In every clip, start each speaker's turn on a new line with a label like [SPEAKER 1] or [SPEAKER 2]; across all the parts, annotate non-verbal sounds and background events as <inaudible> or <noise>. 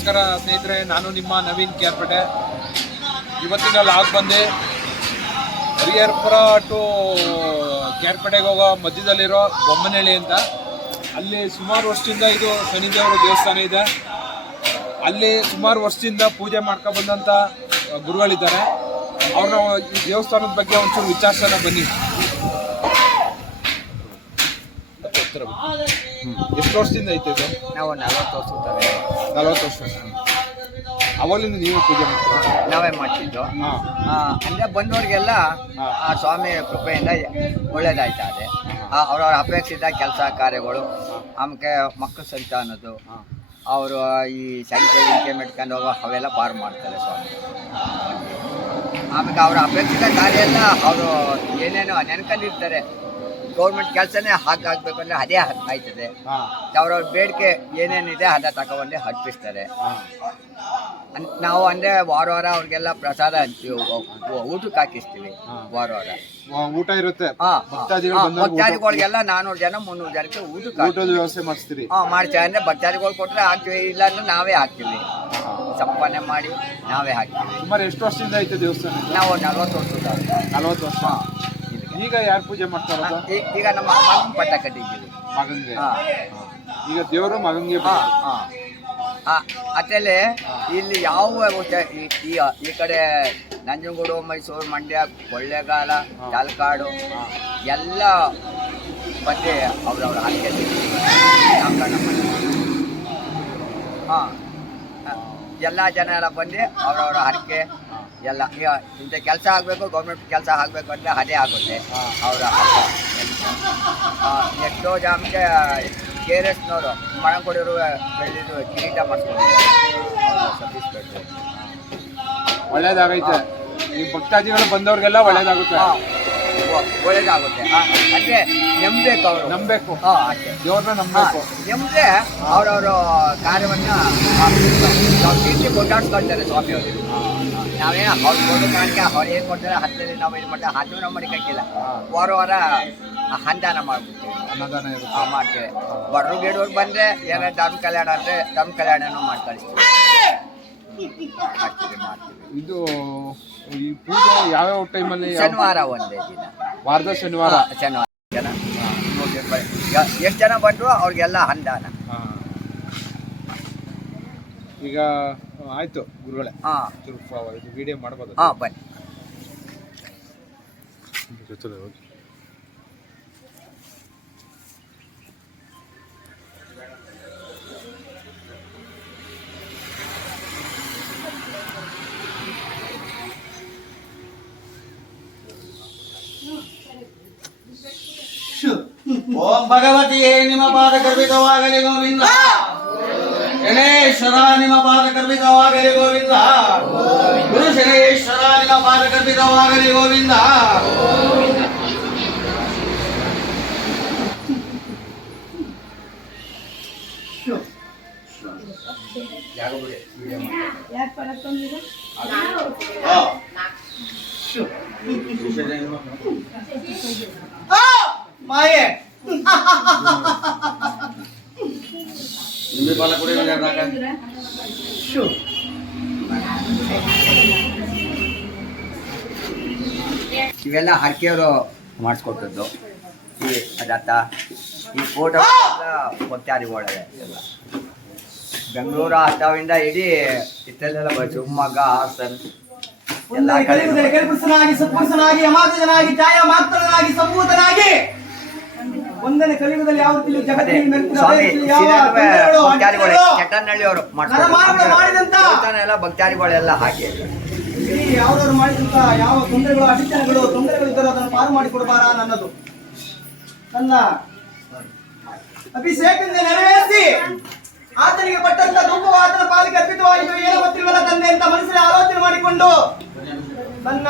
[SPEAKER 1] ನಮಸ್ಕಾರ ಸ್ನೇಹಿತರೆ, ನಾನು ನಿಮ್ಮ ನವೀನ್ ಕೇರ್ಪೇಟೆ ಇವತ್ತಿನ ಲಾಗ್ ಬಂದೆ ಹರಿಹರಪುರ ಟು ಕೇರ್ಪೇಟೆಗೆ ಹೋಗೋ ಮಧ್ಯದಲ್ಲಿರೋ ಬೊಮ್ಮನಹಳ್ಳಿ ಅಂತ. ಅಲ್ಲಿ ಸುಮಾರು ವರ್ಷದಿಂದ ಇದು ಶನಿದೇವರ ದೇವಸ್ಥಾನ ಇದೆ. ಅಲ್ಲಿ ಸುಮಾರು ವರ್ಷದಿಂದ ಪೂಜೆ ಬಂದಂಥ ಗುರುಗಳಿದ್ದಾರೆ. ಅವ್ರನ್ನ ಈ ದೇವಸ್ಥಾನದ ಬಗ್ಗೆ ಒಂಚೂರು ವಿಚಾರಿಸೋಣ ಬನ್ನಿ. ಎಷ್ಟು ವರ್ಷದಿಂದ ಐತೆ ಇದು?
[SPEAKER 2] ನಾವು ನಲವತ್ತು ವರ್ಷ
[SPEAKER 1] ನಲವತ್ತು ವರ್ಷ. ಅವಾಗಲಿಂದ ನೀವು ಪೂಜೆ ಮಾಡ್ತೀರಾ?
[SPEAKER 2] ನಾವೇ ಮಾಡ್ತಿದ್ದು. ಅಂದರೆ ಬಂದವರಿಗೆಲ್ಲ ಆ ಸ್ವಾಮಿ ಕೃಪೆಯಿಂದ ಒಳ್ಳೇದಾಯ್ತಾ ಇದೆ ಅವ್ರವ್ರ ಅಪೇಕ್ಷಿತ ಕೆಲಸ ಕಾರ್ಯಗಳು ಆಮೇಲೆ ಮಕ್ಕಳ ಸಂತಾನದ್ದು
[SPEAKER 1] ಅನ್ನೋದು
[SPEAKER 2] ಅವರು ಈ ಸಂಖ್ಯೆ ಇಂಕೆ ಮೆಟ್ಕೊಂಡು ಹೋಗೋ ಅವೆಲ್ಲ ಪಾರು ಮಾಡ್ತಾರೆ ಸ್ವಾಮಿ. ಆಮೇಲೆ ಅವ್ರ ಅಪೇಕ್ಷಿತ ಕಾರ್ಯ ಎಲ್ಲ ಅವರು ಏನೇನೋ ನೆನ್ಕೊಂಡಿರ್ತಾರೆ. ಗೌರ್ಮೆಂಟ್ ಕೆಲಸನೇ ಹಾಕ್ಬೇಕು ಅಂದ್ರೆ ಅದೇ ಆಯ್ತದೆ. ಅವ್ರವ್ರ ಬೇಡಿಕೆ ಏನೇನಿದೆ ಅದ ತಗೊಂಡೆ ಹಟ್ಟಿಸ್ತಾರೆ ನಾವು ಅಂದ್ರೆ ವಾರ ವಾರ ಅವ್ರಿಗೆಲ್ಲ ಪ್ರಸಾದ ಊ- ಊಟಕ್ಕೆ ಹಾಕಿಸ್ತೀವಿ ವಾರ ವಾರ.
[SPEAKER 1] ಊಟ ಇರುತ್ತೆ?
[SPEAKER 2] ಭಕ್ತಾದಿಗಳಿಗೆಲ್ಲ ನಾನೂರು ಜನ ಮುನ್ನೂರು ಜನಕ್ಕೆ ಊಟಕ್ಕೆ
[SPEAKER 1] ಊಟದ ವ್ಯವಸ್ಥೆ ಮಾಡಿಸ್ತೀರಿ?
[SPEAKER 2] ಹಾ ಮಾಡ್ತೀವಿ. ಅಂದ್ರೆ ಭಕ್ತಾದಿಗಳು ಕೊಟ್ರೆ ಹಾಕ್ತೀವಿ ಇಲ್ಲ ಅಂದ್ರೆ ನಾವೇ ಹಾಕ್ತೀವಿ. ಸಂಪಾದನೆ ಮಾಡಿ ನಾವೇ ಹಾಕ್ತೀವಿ.
[SPEAKER 1] ಸುಮಾರು ಎಷ್ಟು ವರ್ಷದಿಂದ ಐತೆ ದೇವಸ್ಥಾನ?
[SPEAKER 2] ನಾವು ನಲ್ವತ್ತು ವರ್ಷ
[SPEAKER 1] ನಲ್ವತ್ತು ವರ್ಷ. ಈಗ ಯಾರು ಪೂಜೆ
[SPEAKER 2] ಮಾಡ್ತಾರ ಈಗ ನಮ್ಮ ಮಗನ ಪಟ್ಟ ಕಟ್ಟಿದ್ದೀವಿ.
[SPEAKER 1] ಮಗಂಗೆ?
[SPEAKER 2] ಹಾ.
[SPEAKER 1] ಈಗ ದೇವರು ಮಗಂಗೆ
[SPEAKER 2] ಹಾ ಹಾ. ಅತಲೆ ಇಲ್ಲಿ ಯಾವ ಈ- ಈ ಕಡೆ ನಂಜನಗೂಡು ಮೈಸೂರು ಮಂಡ್ಯ ಕೊಳ್ಳೇಗಾಲ ತಲಕಾಡು ಎಲ್ಲ ಬಗ್ಗೆ ಅವ್ರವ್ರ ಮಾಡಿ ಹಾಂ. ಎಲ್ಲ ಜನ ಎಲ್ಲ ಬಂದು ಅವರವರ ಹರಕೆ ಎಲ್ಲ ಇಂಥ ಕೆಲಸ ಆಗಬೇಕು ಗೌರ್ಮೆಂಟ್ ಕೆಲಸ ಆಗಬೇಕು ಅಂದರೆ ಅದೇ ಆಗುತ್ತೆ. ಅವರ ಎಷ್ಟೋ ಜನಕ್ಕೆ ಕೆ ಆರ್ ಎಸ್ನವರು ಮಣಕೊಡಿರು ಬೆಳೆದಿದ್ದು ಕಿರೀಟ ಮಾಡಿಸ್ಕೊಂಡಿದ್ದಾರೆ ಸಬ್ಬಿಸ್ಬೇಕು
[SPEAKER 1] ಒಳ್ಳೇದಾಗೈತೆ ಈ ಭಕ್ತಾದಿಗಳು ಬಂದವ್ರಿಗೆಲ್ಲ ಒಳ್ಳೇದಾಗುತ್ತೆ.
[SPEAKER 2] ಒಳ್ಳೇದಾಗುತ್ತೆ. ಅಂದ್ರೆ ನಂಬಬೇಕು ಅವರು. ನಂಬಬೇಕು.
[SPEAKER 1] ದೇವ್ರನ್ನ ನಂಬಬೇಕು.
[SPEAKER 2] ನೆಮ್ಮದಿ ಅವರವರ ಕಾರ್ಯವನ್ನ ಕೀರ್ತಿ ಕೊಂಡಾಡ್ಸ್ಕೊಳ್ತಾರೆ ಸ್ವಾಮಿಯವರು ನಾವೇನು ಅವ್ರು ಕೊಡೋ ಕಾಣಿಕೆ ಅವ್ರು ಏನು ಕೊಡ್ತಾರೆ ಹತ್ತಲ್ಲಿ ನಾವು ಏನು ಮಾಡ್ತಾರೆ ಅದು ನಮ್ಮ ಮಡಿಕಕ್ಕಿಲ್ಲ ವಾರ ವಾರ ಹಂದಾನ ಮಾಡ್ಬಿಡ್ತೀವಿ.
[SPEAKER 1] ಅನ್ನದಾನ
[SPEAKER 2] ಮಾಡ್ತೇವೆ. ಬಡವರು ಗಿಡವ್ರು ಬಂದರೆ ಏನಾದ್ರು ಧರ್ಮ ಕಲ್ಯಾಣ ಅಂದರೆ ಧರ್ಮ ಕಲ್ಯಾಣನೂ ಮಾಡಿ ಕಳಿಸ್ತೀವಿ ಮಾಡ್ತೀವಿ. ಮಾಡ್ತೀವಿ
[SPEAKER 1] ಇದು ಈ ಪೂಜೆ ಯಾವ್ಯಾವ ಟೈಮಲ್ಲಿ
[SPEAKER 2] ಶನಿವಾರ ಒಂದೇ ದಿನ.
[SPEAKER 1] ವಾರದ ಶನಿವಾರ?
[SPEAKER 2] ಹಾ, ಶನಿವಾರ ಜನ. ಎಷ್ಟು ಜನ ಬಂದ್ರು ಅವ್ರಿಗೆಲ್ಲ ಹಂದಾನ
[SPEAKER 1] ಹಾ. ಈಗ ಆಯ್ತು ಗುರುಗಳೇ.
[SPEAKER 2] ಹಾಂ.
[SPEAKER 1] ಚೂರು ಇದು ವಿಡಿಯೋ ಮಾಡ್ಬೋದು.
[SPEAKER 2] ಹಾಂ ಬನ್ನಿ.
[SPEAKER 1] ಜೊತೆಲೆ ಹೋಗಿ.
[SPEAKER 3] ಭಗವತಿಯೇ ನಿಮ್ಮ ಪಾದ ಕರ್ಪಿತವಾಗಲಿ ಗೋವಿಂದ. ಗಣೇಶ್ವರ ನಿಮ್ಮ ಪಾದ ಕರ್ಪಿತವಾಗಲಿ ಗೋವಿಂದ. ಗುರು ಶನೇಶ್ವರ ನಿಮ್ಮ ಪಾದ ಕರ್ಪಿತವಾಗಲಿ ಗೋವಿಂದ ಮಾಯೆ. ನಿಂಬೆ ಪಾಲ ಕುಡಿ
[SPEAKER 2] ಇವೆಲ್ಲ ಹರಕೆಯವರು ಮಾಡಿಸ್ಕೊಟ್ಟದ್ದು. ಈ ಅದತ್ತ ಈ ಫೋಟೋ ಕೊಟ್ಟಾರಿ ಒಳಗೆ ಎಲ್ಲ. ಬೆಂಗಳೂರು ಅಷ್ಟವಿಂದ ಇಡೀ ಇತ್ತಲ್ಲೆಲ್ಲ ಬ- ಶಿವಮೊಗ್ಗ ಹಾಸನ್ ಎಲ್ಲ ಕಡೆ
[SPEAKER 3] ಪುರುಷನಾಗಿ ಸತ್ಪುರುಷನಾಗಿ ಅಮಾತನಾಗಿ ಛಾಯ ಮಾತ್ರನಾಗಿ ಸಂಭೂತನಾಗಿ ಒಂದನೇ ಕಲಿಯುಗದಲ್ಲಿ ಯಾವ ರೀತಿ
[SPEAKER 2] ಜಗತ್ತಿನಲ್ಲಿ
[SPEAKER 3] ಜಗತ್ತಿನ
[SPEAKER 2] ಚಟ್ಟನಹಳ್ಳಿಯವರು
[SPEAKER 3] ಮಾಡಿದಂತ
[SPEAKER 2] ಎಲ್ಲ ಭಕ್ತಾರಿಗಳೆಲ್ಲ
[SPEAKER 3] ಇಡೀ ಯಾವ್ದಾದ್ರು ಮಾಡಿದಂತ ಯಾವ ತೊಂದರೆಗಳು ಅಡಚಣೆಗಳು ತೊಂದರೆಗಳು ಇದ್ದರೂ ಅದನ್ನು ಪಾರು ಮಾಡಿಕೊಡಬಾರ ನನ್ನದು ನನ್ನ ಅಭಿಷೇಕದಿಂದ ನೆರವೇರಿಸಿ ಆತನಿಗೆ ಪಟ್ಟಂತ ದುಃಖವು ಆತನ ಪಾಲಿಗೆ ಅರ್ಪಿತವಾಯಿತು ಏನು ಗೊತ್ತಿಲ್ವಲ್ಲ ತಂದೆ ಅಂತ ಮನಸ್ಸಿನ ಆಲೋಚನೆ ಮಾಡಿಕೊಂಡು ನನ್ನ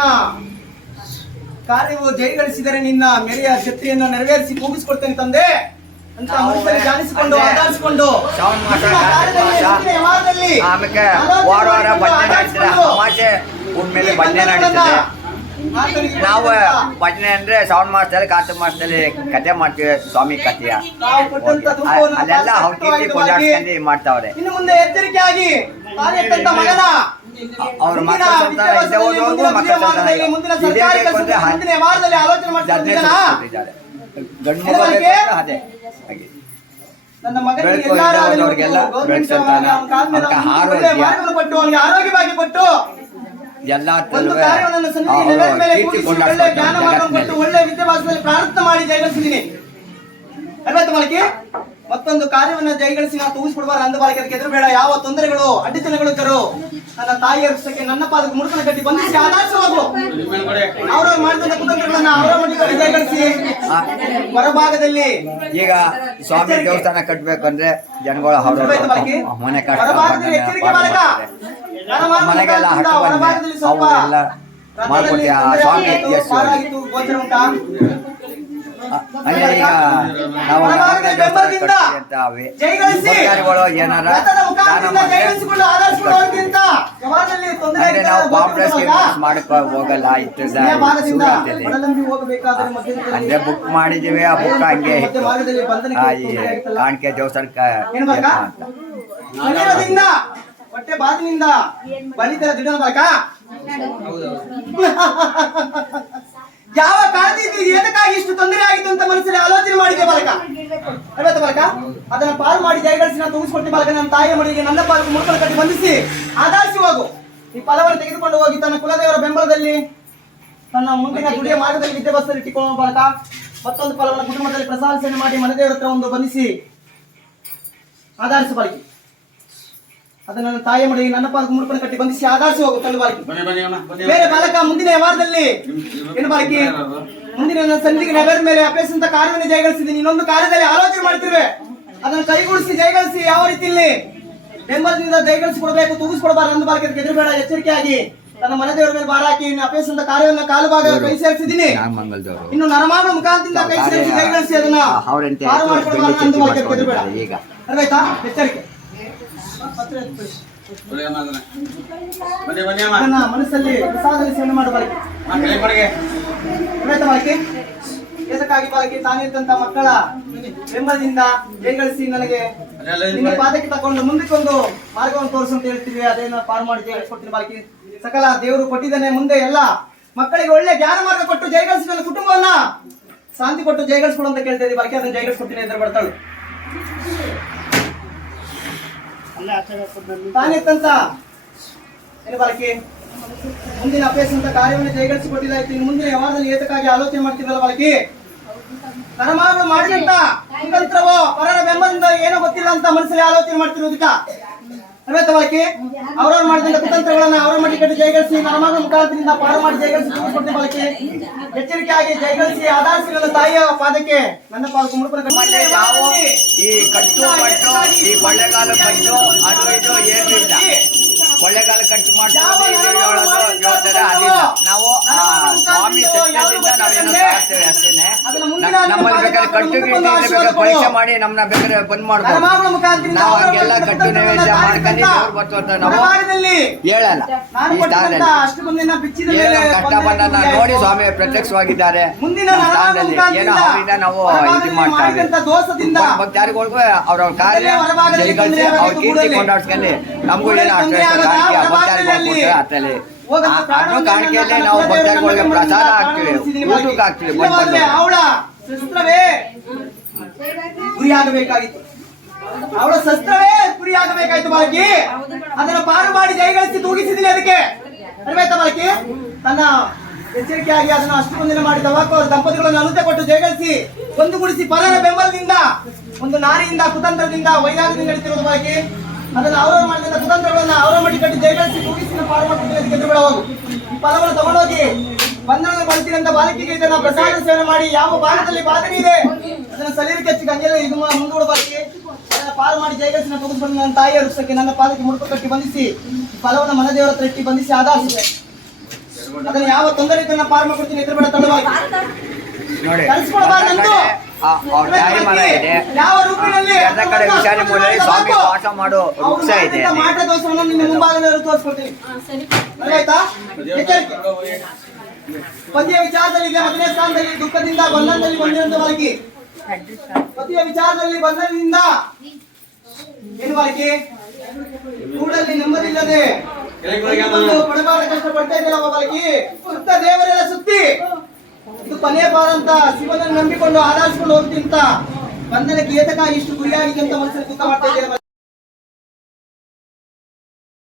[SPEAKER 3] ಕಾರ್ಯವು ಜಯಗಳಿಸಿದರೆ ನಿನ್ನ ಮೆರೆಯ ಶಕ್ತಿಯನ್ನು ನೆರವೇರಿಸಿ ಕೂಗಿಸಿಕೊಡ್ತೇನೆ ತಂದೆ. ಅಂತ ಮನಸ್ಸಲ್ಲಿ ಧ್ಯಾನಿಸಿಕೊಂಡು ಆಧರಿಸಿಕೊಂಡು
[SPEAKER 2] ಆಮೇಲೆ ವಾರ ವಾರ ಭಜನೆ ನಡೀತದೆ ಅಮಾಸೆ ಹುಣ್ಮೇಲೆ ಭಜನೆ
[SPEAKER 3] ಬಂಧನಗಳನ್ನ
[SPEAKER 2] ನಾವು ಭಜನೆ ಅಂದ್ರೆ ಶ್ರಾವಣ ಮಾಸದಲ್ಲಿ ಕಾರ್ತಿಕ ಮಾಸದಲ್ಲಿ ಕತೆ ಮಾಡ್ತೀವಿ ಸ್ವಾಮಿ ಕಥೆಯ. ಅಲ್ಲೆಲ್ಲ ಅವ್ರ ಕೀರ್ತಿ ಕೊಂಡಾಡ್ಸ್ಕೊಂಡು ಮಾಡ್ತಾವ್ರೆ.
[SPEAKER 3] ಇನ್ನು ಮುಂದೆ ಎಚ್ಚರಿಕೆಯಾಗಿ ಆಗಿ ಮಗನ
[SPEAKER 2] ಅವ್ರ
[SPEAKER 3] ಮುಂದಿನ ವಾರದಲ್ಲಿ ಆಲೋಚನೆ
[SPEAKER 2] ಮಾಡ್ತಾರೆ.
[SPEAKER 3] ನನ್ನ ಮಗನಿಗೆ ಕೊಟ್ಟು ಅವನಿಗೆ ಆರೋಗ್ಯವಾಗಿ ಕೊಟ್ಟು.
[SPEAKER 2] ಎಲ್ಲಾ.
[SPEAKER 3] ಒಳ್ಳೆಯ ವಿದ್ಯಾಭ್ಯಾಸದಲ್ಲಿ ಪ್ರಾರ್ಥನೆ ಮಾಡಿ ಜಯಗಳಿಸಿದ್ದೀನಿ ಅಲ್ವಾ ಮತ್ತೊಂದು ಕಾರ್ಯವನ್ನು ಜಯಗಳಿಸಿ ನಾವು ತೂಗಿಸ್ಬಿಡ್ಬಾರ ಅಂದ ಬಾಳಿಕೆ ಅದಕ್ಕೆ ಎದುರು ಬೇಡ ಯಾವ ತೊಂದರೆಗಳು ಅಡ್ಡಿತನಗಳು ಇದ್ದರು ನನ್ನ ತಾಯಿ ಅರ್ಪಿಸಕ್ಕೆ ನನ್ನ ಪಾದಕ್ಕೆ ಮುಡುಕನ ಕಟ್ಟಿ ಬಂಧಿಸಿ ಆಧಾರಿಸುವುದು ಅವರವ್ರು ಮಾಡಿದಂತ ಕುತಂತ್ರಗಳನ್ನ ಅವರ ಮಟ್ಟಿಗೆ ಜಯಗಳಿಸಿ ಹೊರಭಾಗದಲ್ಲಿ
[SPEAKER 2] ಈಗ ಸ್ವಾಮಿ ದೇವಸ್ಥಾನ ಕಟ್ಬೇಕಂದ್ರೆ ಜನಗಳು ಅವರು
[SPEAKER 3] ಅರ್ವತ್ತು ಬಳಕೆ
[SPEAKER 2] ಮನೆ
[SPEAKER 3] ಕಟ್ಟಿ
[SPEAKER 2] ಮನೆಗೆಲ್ಲ ಹಟ್ಟು ಬಂದ್ರೆ ಅವು ಎಲ್ಲ ಸ್ವಾಮಿ
[SPEAKER 3] ಗೋಚರ ಉಂಟಾ.
[SPEAKER 2] ಅಂದ್ರೆ ನಾವು ಏನಾರ ದಾನ ಮಾಡಿದ್ರೆ ನಾವು ಹೋಗಲ್ಲ
[SPEAKER 3] ಇತ್ತು
[SPEAKER 2] ಅಂದ್ರೆ ಬುಕ್ ಮಾಡಿದೀವಿ ಆ ಬುಕ್ ಹಂಗೆ? ಕಾಣಿಕೆ ದೇವಸ್ಥಾನಕ್ಕ
[SPEAKER 3] ಹೊಟ್ಟೆ ಬಾಗಿಲಿಂದ ಬಲಿತರ ಬಾಲಕ <laughs> ಯಾವ ಕಾರಣದಿಂದ ಇದು ಏತಕ್ಕಾಗಿ ಇಷ್ಟು ತೊಂದರೆ ಆಗಿತ್ತು ಅಂತ ಮನಸ್ಸಲ್ಲಿ ಆಲೋಚನೆ ಮಾಡಿದೆ ಬಾಲಕ? ಅಲ್ವತ್ತು ಬಾಲಕ? ಅದನ್ನ ಪಾರು ಮಾಡಿ ಜಯಗಳಿಸಿ ನಾನು ತುಂಬಿಸ್ಕೊಡ್ತೀನಿ ಬಾಲಕ, ನನ್ನ ತಾಯಿಯ ಮಡಿಗೆ ನನ್ನ ಪಾಲು ಮುರುಕಲ ಕಟ್ಟಿ ಬಂಧಿಸಿ ಆಧಾರಿಸಿ ಹೋಗು. ಈ ಫಲವನ್ನು ತೆಗೆದುಕೊಂಡು ಹೋಗಿ ತನ್ನ ಕುಲದೇವರ ಬೆಂಬಲದಲ್ಲಿ ತನ್ನ ಮುಂದಿನ ದುಡಿಯ ಮಾರ್ಗದಲ್ಲಿ ವಿದ್ಯಾಭ್ಯಾಸದಲ್ಲಿ ಇಟ್ಟುಕೊಳ್ಳುವ ಬಾಲಕ. ಮತ್ತೊಂದು ಫಲವನ್ನು ಕುಟುಂಬದಲ್ಲಿ ಪ್ರಸಾದ ಮಾಡಿ ಮನೆದೇವರ ಹತ್ರ ಒಂದು ಬಂಧಿಸಿ ಆಧರಿಸಿ ಬಾಲಕಿ. ಅದು ನನ್ನ ತಾಯಿಯ ಮಡಿಗೆ ನನ್ನ ಪಾಲಕ ಮುಡ್ಕೊಂಡು ಕಟ್ಟಿ ಬಂದಿಸಿ ಆಧರಿಸಿ ಹೋಗು ತಳ್ಳು ಬಾಲಕಿ ಬೇರೆ ಬಾಲಕ ಮುಂದಿನ ವಾರದಲ್ಲಿ ಏನು ಬಾಲಕಿ ಮುಂದಿನ ನನ್ನ ಸಂಧಿಗೆ ನಗರದ ಮೇಲೆ ಅಪೇಸಂತ ಕಾರ್ಯವನ್ನು ಜಯಗಳಿಸಿದ್ದೀನಿ ಇನ್ನೊಂದು ಕಾರ್ಯದಲ್ಲಿ ಆಲೋಚನೆ ಮಾಡ್ತಿರುವೆ. ಅದನ್ನು ಕೈಗೂಡಿಸಿ ಜಯಗಳಿಸಿ ಯಾವ ರೀತಿಯಲ್ಲಿ ಬೆಂಬಲದಿಂದ ಜಯಗಳಿಸಿ ಕೊಡಬೇಕು ತೂಗಿಸಿಕೊಡಬಾರ ಅಂದ ಬಾಲಕಿ ಬೇಡ ಎಚ್ಚರಿಕೆಯಾಗಿ ನನ್ನ ಮನೆದೇವರ ಮೇಲೆ ಭಾರ ಹಾಕಿ ಇನ್ನು ಅಪೇಕ್ಷಿತ ಕಾರ್ಯವನ್ನು ಕಾಲು ಭಾಗ ಕೈ ಸೇರಿಸಿದ್ದೀನಿ. ಇನ್ನು ನರಮಾನ ಮುಖಾಂತರಿಂದ ಕೈ ಸೇರಿಸಿ ಜಯಗಳಿಸಿ ಅದನ್ನ ಅಂದ ಬಾಲಕ ಎಚ್ಚರಿಕೆ. ನನ್ನ ಮನಸ್ಸಲ್ಲಿ ಪ್ರಸಾದದಲ್ಲಿ ಸೇವನೆ ಮಾಡಬಾರದು ಅರ್ವಾಯ್ತಾ ಬಾಲಕಿ? ತಾನಿದ್ದಂತ ಮಕ್ಕಳ ಬೆಂಬಲದಿಂದ ಜಯಗಳಿಸಿ ನನಗೆ ನಿಮ್ಮ ಪಾದಕ್ಕೆ ತಕೊಂಡು ಮುಂದಕ್ಕೊಂದು ಮಾರ್ಗವನ್ನು ತೋರಿಸು ಅಂತ ಹೇಳ್ತೀವಿ. ಅದೇನ ಪಾರು ಮಾಡಿ ಜಯಗಳಿಸ್ಕೊಡ್ತೀನಿ ಬಾಲಕಿ. ಸಕಲ ದೇವರು ಕೊಟ್ಟಿದ್ದಾನೆ ಮುಂದೆ ಎಲ್ಲ. ಮಕ್ಕಳಿಗೆ ಒಳ್ಳೆ ಜ್ಞಾನ ಮಾರ್ಗ ಕೊಟ್ಟು ಜಯಗಳಿಸಿ ನನ್ನ ಕುಟುಂಬವನ್ನ. ಶಾಂತಿ ಕೊಟ್ಟು ಜಯಗಳಿಸ್ಕೊಡು ಅಂತ ಕೇಳ್ತಾ ಇದ್ದೀವಿ ಬಾಲಕಿ ಅದನ್ನ ಜಯಗಳಿಸ್ಕೊಡ್ತೀನಿ ಎದುರು ಬರ್ತಾಳು. ತಾನೆತ್ತಂತ ಏನು ಬಾಲಕಿ? ಮುಂದಿನ ಅಭ್ಯಾಸಂತ ಕಾರ್ಯವನ್ನು ಜಯಗಳಿಸಿಕೊಟ್ಟಿಲ್ಲ ಇನ್ನು ಮುಂದಿನ ವ್ಯವಹಾರದಲ್ಲಿ ಏತಕ್ಕಾಗಿ ಆಲೋಚನೆ ಮಾಡ್ತಿದ್ರಲ್ಲ ಬಾಲಕಿ? ಕರ್ಮಾಗಳು ಮಾಡಿದಂತ ಪರರ ಬೆಂಬಲದಿಂದ ಏನೋ ಗೊತ್ತಿಲ್ಲ ಅಂತ ಮನಸ್ಸಲ್ಲಿ ಆಲೋಚನೆ ಮಾಡ್ತಿರೋದಕ್ಕ? ಬಾಲಕಿ ಅವ್ರವ್ರು ಮಾಡಿದ ಕುತಂತ್ರಗಳನ್ನ ಅವರ ಮಾಡಿ ಕಟ್ಟಿ ಜಯಗಳಿಸಿ ನರಮಾಗ ಮುಖಾಂತರದಿಂದ ಪಾರು ಮಾಡಿ ಜಯಗಳಿಸಿ ಬಳಕೆ ಬಾಲಕಿ ಎಚ್ಚರಿಕೆಯಾಗಿ ಜಯಗಳಿಸಿ ಆಧಾರಿಸಿ ನನ್ನ ತಾಯಿಯ ಪಾದಕ್ಕೆ ನನ್ನ ಪಾದಕ್ಕೆ ಮುಡುಪನ
[SPEAKER 2] ಮನೆ ನಾವು ಈ ಕಟ್ಟು ಬಟ್ಟು ಈ ಕೊಳ್ಳೆಗಾಲ ಕಟ್ಟು ಅದು ಇದು ಏನು ಇಲ್ಲ ಕೊಳ್ಳೆಗಾಲ ಕಟ್ಟು ಮಾಡ್ತಾರೆ ನಾವು ನಮ್ಮಲ್ಲಿ ಬೇಕಾದ್ರೆ ಕಟ್ಟು ಪರೀಕ್ಷೆ ಮಾಡಿ ನಮ್ಮನ್ನ ಬೇಕಾದ್ರೆ ಬಂದ್ ಮಾಡ್ಬೋದು. ನಾವು ಹಂಗೆಲ್ಲ ಕಟ್ಟು ನೈವೇದ್ಯ ಮಾಡ್ಕೊಂಡು ದೇವ್ರು ಅಂತ ನಾವು. ಹೇಳಲ್ಲ. ಕಷ್ಟ ಬಂದನ್ನ
[SPEAKER 3] ಬಂದ
[SPEAKER 2] ನೋಡಿ ಸ್ವಾಮಿ ಪ್ರತ್ಯಕ್ಷವಾಗಿದ್ದಾರೆ. ಏನೋ ಅವರಿಂದ ನಾವು ಇದು ಮಾಡ್ತಾ ಇದ್ದೀವಿ. ಭಕ್ತಾರಿಗಳಿಗೂ ಅವ್ರವ್ರ ಕಾರ್ಯ ಜೈಗಳಿಸಿ ಅವ್ರ ಕೀರ್ತಿ ಕೊಂಡಾಡ್ಸ್ಕೊಂಡು ನಮಗೂ ಏನೋ
[SPEAKER 3] ಹೊರಭಾಗದಲ್ಲಿ.
[SPEAKER 2] ಭಕ್ತಾರಿಗಳು ಕಾಣಿಕೆಯಲ್ಲಿ ನಾವು ಭಕ್ತಾರಿಗಳಿಗೆ ಪ್ರಸಾದ ಹಾಕ್ತೀವಿ ಊಟಕ್ಕೆ ಹಾಕ್ತೀವಿ
[SPEAKER 3] ಅವಳ ಶಸ್ತ್ರವೇ. ಗುರಿಯಾಗಬೇಕಾಗಿತ್ತು ಅವಳ ಶಸ್ತ್ರವೇ ಗುರಿಯಾಗಬೇಕಾಯ್ತು ಬಾಲಕಿ. ಅದನ್ನ ಪಾರು ಮಾಡಿ ಜಯಗಳಿಸಿ ತೂಗಿಸಿದಿಲ್ಲ ಅದಕ್ಕೆ. ಅರ್ವಾಯ್ತಾ ಬಾಲಕಿ? ತನ್ನ ಎಚ್ಚರಿಕೆಯಾಗಿ ಅದನ್ನ ಅಷ್ಟು ಮುಂದಿನ ಮಾಡಿ ತವಾಕು ಅವರ ದಂಪತಿಗಳನ್ನು ಅನುತೆ ಕೊಟ್ಟು ಜಯಗಳಿಸಿ ಒಂದುಗೂಡಿಸಿ ಪರರ ಬೆಂಬಲದಿಂದ ಒಂದು ನಾರಿಯಿಂದ ಕುತಂತ್ರದಿಂದ ವೈರಾಗ್ಯದಿಂದ ನಡೀತಿರೋದು ಬಾಲಕಿ. ಅದನ್ನ ಅವರೇ ಮಾಡಿದ ಕುತಂತ್ರಗಳನ್ನ ಅವರೇ ಮಾಡಿ ಕಟ್ಟಿ ಜೈಗಳಿಸಿ ಕೂಗಿಸಿನ ಪಾರು ಹೋಗು. ಈ ಫಲವನ್ನು ತಗೊಂಡೋಗಿ ಬಂಧನ ಬಳಸಿದಂತ ಬಾಲಕಿಗೆ ಇದನ್ನ ಪ್ರಸಾದ ಸೇವನೆ ಮಾಡಿ ಯಾವ ಭಾಗದಲ್ಲಿ ಬಾಧನೆ ಇದೆ ಅದನ್ನ ಸಲೀರಿಗೆ ಹಚ್ಚಿ ಗಂಗೆಲ್ಲ ಇದು ಮುಂದೂಡ ಬಾಲಕಿ ಅದನ್ನ ಪಾರು ಮಾಡಿ ಜೈಗಳಿಸಿನ ತೆಗೆದುಕೊಂಡು ನನ್ನ ತಾಯಿಯ ವೃಕ್ಷಕ್ಕೆ ನನ್ನ ಪಾದಕ್ಕೆ ಮುಡುಪು ಕಟ್ಟಿ ಬಂಧಿಸಿ ಫಲವನ್ನು ಮನದೇವರ ಹತ್ರ ಇಟ್ಟು ಬಂಧಿಸಿ ಆಧಾರಿಸಿದೆ ಅದನ್ನ ಯಾವ ತೊಂದರೆ ತನ್ನ ಪಾರ್ಮ ಪಾರು ಮಾಡ್ಕೊಡ್ತೀನಿ ಎದುರು ಬೇಡ ತಡವಾಗಿ ಕಳಿಸ್ಕೊಳ್ಬಾರ್ದಂತೂ.
[SPEAKER 2] ಇದೆ ಎಲ್ಲ ಕಡೆ ವಿಚಾರಣೆ ಸ್ವಾಮಿ ವಾಸ ಮಾಡೋ ವೃಕ್ಷ ಇದೆ
[SPEAKER 3] ಪತಿಯ ವಿಚಾರದಲ್ಲಿ ಮೊದಲನೇ ಸ್ಥಾನದಲ್ಲಿ ದುಃಖದಿಂದ ಬಂಧನದಲ್ಲಿ ಬಂದಿರುವಂತ ಬಾಲಕಿ ಪತಿಯ ವಿಚಾರದಲ್ಲಿ ಬಂಧನದಿಂದ ಏನು ಬಾಲಕಿ ಕೂಡಲ್ಲಿ ನೆಮ್ಮದಿಲ್ಲದೆ ಪಡಬಾರ ಕಷ್ಟ ಪಡ್ತಾ ಇದ್ದೀರಲ್ಲ ಬಾಲಕಿ ಸುತ್ತ ದೇವರೆಲ್ಲ ಸುತ್ತಿ ಇದು ಕೊನೆಯ ಬಾರಂತ ಶಿವನನ್ನು ನಂಬಿಕೊಂಡು ಆರಾಧಿಸಿಕೊಂಡು ಹೋಗ್ತಿಂತ ಬಂಧನಕ್ಕೆ ಗೀತಕ ಇಷ್ಟು ಗುರಿಯಾಗಿದೆ ಅಂತ ಮನಸ್ಸಲ್ಲಿ ದುಃಖ ಮಾಡ್ತಾ ಇದ್ದೀರಾ